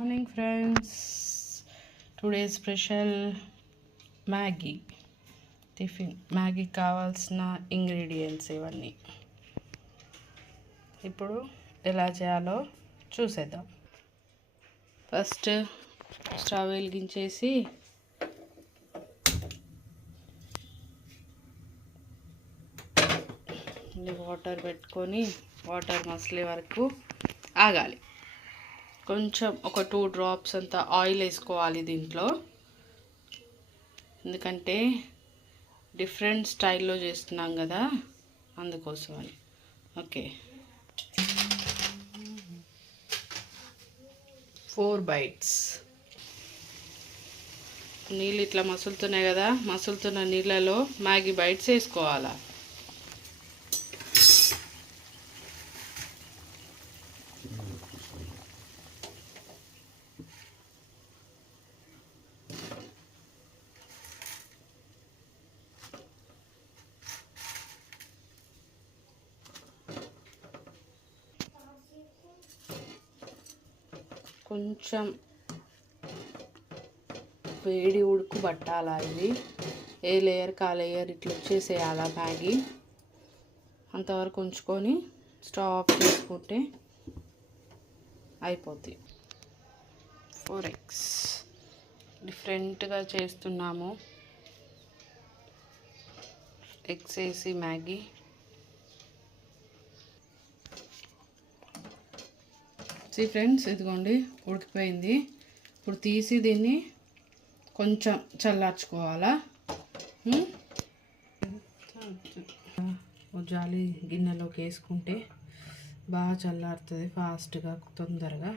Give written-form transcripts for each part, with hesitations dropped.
Morning friends, today special Maggi tiffin. Maggi కావాల్సిన ingredients ఇవన్నీ. ఇప్పుడు ఎలా చేయాలో చూసేద్దాం. ఫస్ట్ స్టవ్ వెలిగించేసి వాటర్ పెట్టుకొని వాటర్ మసిలే వరకు ఆగాలి. కొంచెం ఒక 2 డ్రాప్స్ అంత ఆయిల్ వేసుకోవాలి దీంట్లో, ఎందుకంటే డిఫరెంట్ స్టైల్లో చేస్తున్నాం కదా, అందుకోసమని. Okay, 4 bites. నీళ్ళు ఇట్లా మసులుతున్నాయి కదా, మసులుతున్న నీళ్ళలో మ్యాగీ బైట్స్ వేసుకోవాలా. కొంచెం వేడి ఉడుకు పట్టాలా, ఇది ఏ లేయర్కి ఆ లేయర్ ఇట్లా వచ్చేసేయాలా మ్యాగీ. అంతవరకు ఉంచుకొని స్టవ్ ఆఫ్ చేసుకుంటే అయిపోద్ది. 4 eggs డిఫరెంట్గా చేస్తున్నాము. ఎగ్స్ వేసి మ్యాగీ. ఫ్రెండ్స్, ఇదిగోండి ఉడికిపోయింది. ఇప్పుడు తీసి దీన్ని కొంచెం చల్లార్చుకోవాలా. జాలి గిన్నెలోకి వేసుకుంటే బాగా చల్లారుతుంది ఫాస్ట్గా, తొందరగా.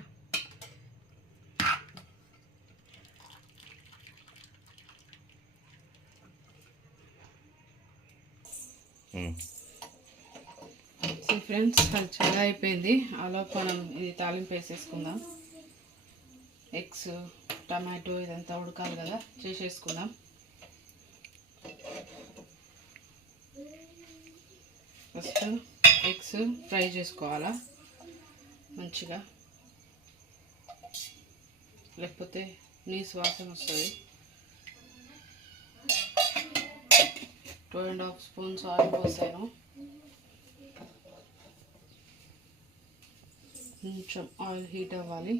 ఫ్రెండ్స్, అది చాలా అయిపోయింది. అలా మనం ఇది తాలింపు వేసేసుకుందాం. ఎగ్స్, టమాటో ఇదంతా ఉడకాలి కదా, చేసేసుకుందాం. ఫస్ట్ ఎగ్స్ ఫ్రై చేసుకోవాలా మంచిగా, లేకపోతే నీసు వాసన వస్తుంది. 2.5 స్పూన్స్ ఆయిల్ పోసాను. కొంచెం ఆయిల్ హీట్ అవ్వాలి.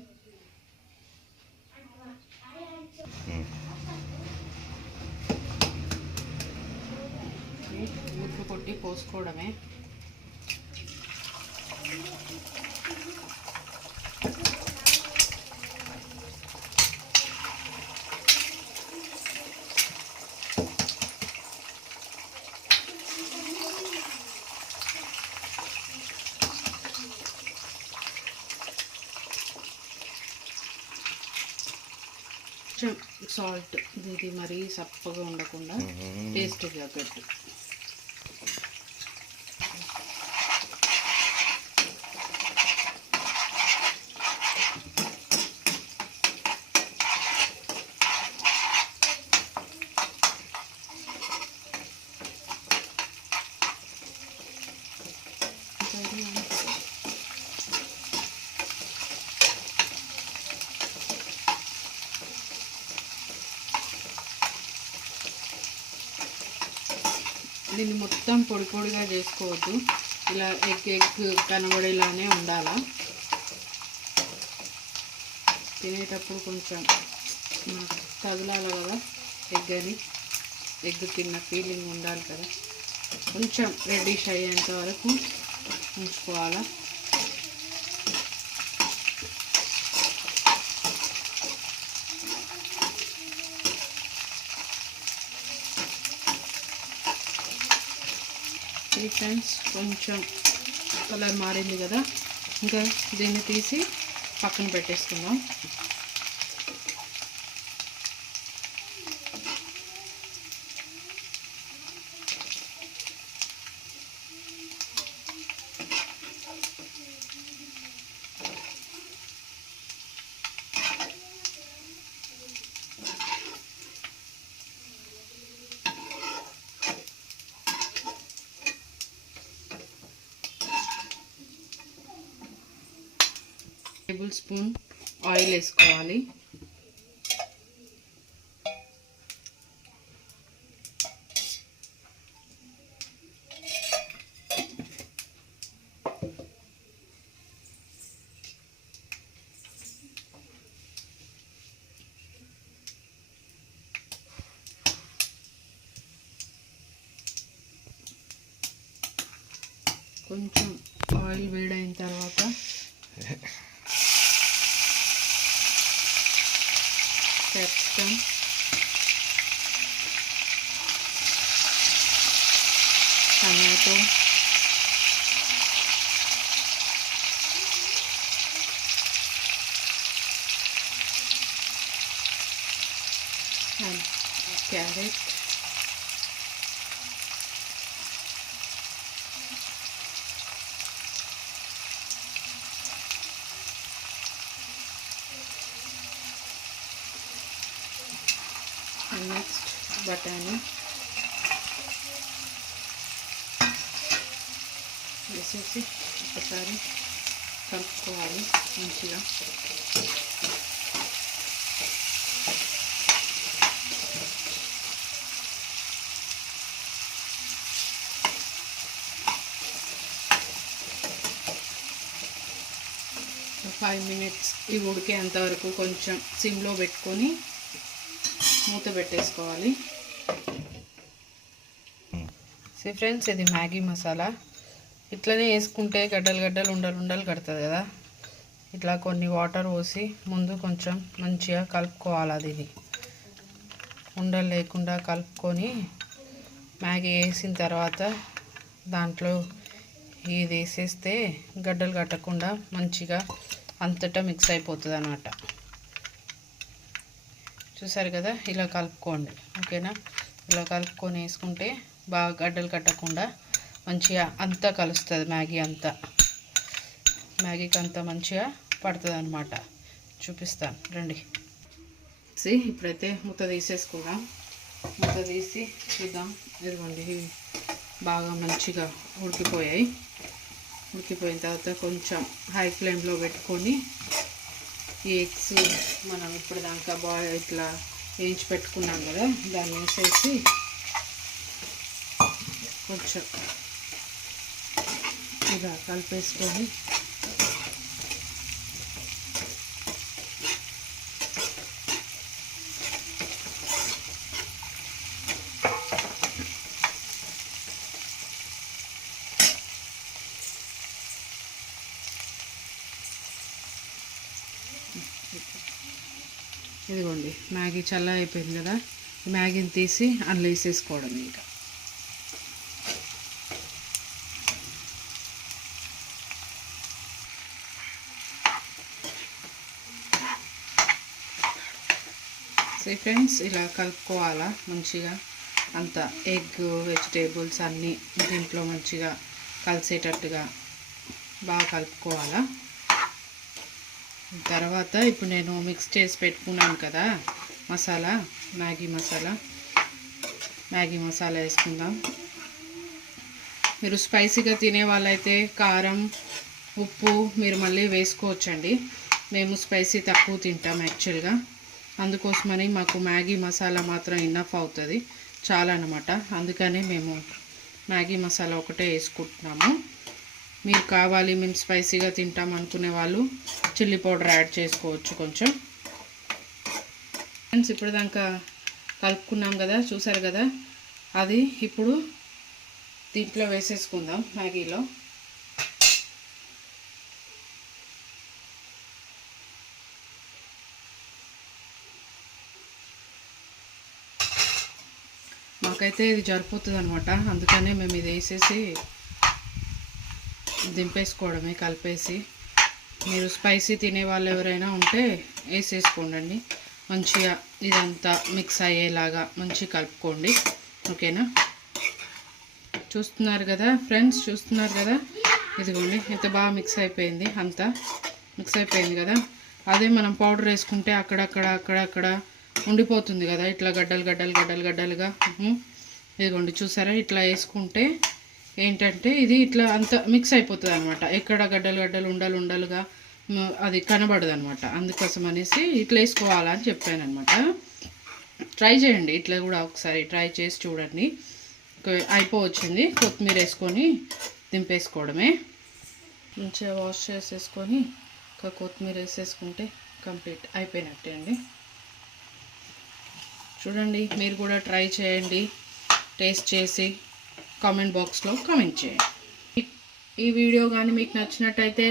గుడ్లు కొట్టి పోసుకోవడమే. సాల్ట్, ఇది మరీ సప్పగా ఉండకుండా టేస్ట్గా పెట్టు. దీన్ని మొత్తం పొడి పొడిగా చేసుకోవద్దు, ఇలా ఎగ్ కనబడేలానే ఉండాలా. తినేటప్పుడు కొంచెం తగలాలి కదా ఎగ్ తిన్న ఫీలింగ్ ఉండాలి కదా. కొంచెం రెడ్డిష్ అయ్యేంత వరకు ఉంచుకోవాలా. ఫ్రెండ్స్, కొంచెం కలర్ మారింది కదా, ఇంకా దీన్ని తీసి పక్కన పెట్టేసుకుందాం. టేబుల్ స్పూన్ ఆయిల్ వేసుకోవాలి. కొంచెం ఆయిల్ వేడైన తర్వాత capsicum, tomato, and carrot, next బఠానీ వేసేసి ఒకసారి కలుపుకోవాలి మంచిగా. ఒక 5 minutes ఇవి ఉడికేంత వరకు కొంచెం సిమ్లో పెట్టుకొని మూత పెట్టేసుకోవాలి. ఫ్రెండ్స్, ఇది మ్యాగీ మసాలా. ఇట్లనే వేసుకుంటే గడ్డలు గడ్డలు ఉండలు ఉండలు కడుతుంది కదా. ఇట్లా కొన్ని వాటర్ పోసి ముందు కొంచెం మంచిగా కలుపుకోవాలి. అది ఉండలు లేకుండా కలుపుకొని మ్యాగీ వేసిన తర్వాత దాంట్లో ఇది వేసేస్తే గడ్డలు కట్టకుండా మంచిగా అంతటా మిక్స్ అయిపోతుంది అన్నమాట. చూసారు కదా, ఇలా కలుపుకోండి. ఓకేనా? ఇలా కలుపుకొని వేసుకుంటే బాగా గడ్డలు కట్టకుండా మంచిగా అంతా కలుస్తుంది. మ్యాగీకి అంతా మంచిగా పడుతుంది అన్నమాట. చూపిస్తాను రండి. ఇప్పుడైతే మూత తీసేసుకుందాం. మూత తీసి చూద్దాం. ఇదిగోండి, బాగా మంచిగా ఉడికిపోయాయి. ఉడికిపోయిన తర్వాత కొంచెం హై ఫ్లేమ్లో పెట్టుకొని ఈ ఎగ్స్ మనం ఇప్పుడు దాకా ఇట్లా వేయించి పెట్టుకున్నాం కదా, దాన్ని వేసేసి కొంచెం ఇలా కలిపేసుకొని ఇదిగోండి, మ్యాగీ చల్ల అయిపోయింది కదా. మ్యాగీని తీసి అందులో వేసేసుకోవడం. ఇంకా ఫ్రెండ్స్, ఇలా కలుపుకోవాలా మంచిగా. అంత ఎగ్, వెజిటేబుల్స్ అన్నీ దీంట్లో మంచిగా కలిసేటట్టుగా బాగా కలుపుకోవాలా. తర్వాత ఇప్పుడు నేను మిక్స్ చేసి పెట్టుకున్నాను కదా మసాలా, మ్యాగీ మసాలా వేసుకుందాం. మీరు స్పైసీగా తినే వాళ్ళైతే కారం, ఉప్పు మీరు మళ్ళీ వేసుకోవచ్చండి. మేము స్పైసీ తక్కువ తింటాం యాక్చువల్గా. అందుకోసమని మాకు మ్యాగీ మసాలా మాత్రం ఇన్నఫ్ అవుతుంది, చాలా అన్నమాట. అందుకనే మేము మ్యాగీ మసాలా ఒకటే వేసుకుంటున్నాము. మీరు కావాలి, మేము స్పైసీగా తింటాం అనుకునే వాళ్ళు చిల్లీ పౌడర్ యాడ్ చేసుకోవచ్చు కొంచెం. ఫ్రెండ్స్, ఇప్పుడు దాకా కలుపుకున్నాం కదా, చూసారు కదా. అది ఇప్పుడు దీంట్లో వేసేసుకుందాం మ్యాగీలో. మాకైతే ఇది సరిపోతుంది అనమాట. అందుకనే మేము ఇది వేసేసి దింపేసుకోవడమే కలిపేసి. మీరు స్పైసీ తినే వాళ్ళు ఎవరైనా ఉంటే వేసేసుకోండి. మంచిగా ఇదంతా మిక్స్ అయ్యేలాగా మంచిగా కలుపుకోండి. ఓకేనా? చూస్తున్నారు కదా ఫ్రెండ్స్, చూస్తున్నారు కదా. ఇదిగోండి, ఎంత బాగా మిక్స్ అయిపోయింది. అంతా మిక్స్ అయిపోయింది కదా. అదే మనం పౌడర్ వేసుకుంటే అక్కడక్కడ ఉండిపోతుంది కదా, ఇట్లా గడ్డలుగా. ఇదిగోండి, చూసారా, ఇట్లా వేసుకుంటే ఏంటంటే ఇది ఇట్లా అంత మిక్స్ అయిపోతుంది అనమాట. ఎక్కడ గడ్డలు ఉండలుగా అది కనబడదు అనమాట. అందుకోసం అనేసి ఇట్లా వేసుకోవాలని చెప్పాను అనమాట. ట్రై చేయండి, ఇట్లా కూడా ఒకసారి ట్రై చేసి చూడండి. అయిపోవచ్చింది. కొత్తిమీర వేసుకొని దింపేసుకోవడమే. మంచిగా వాష్ చేసేసుకొని ఒక కొత్తిమీర వేసేసుకుంటే కంప్లీట్ అయిపోయినట్టే అండి. చూడండి, మీరు కూడా ట్రై చేయండి. టేస్ట్ చేసి కామెంట్ బాక్స్లో కామెంట్ చేయండి. ఈ వీడియో కానీ మీకు నచ్చినట్టయితే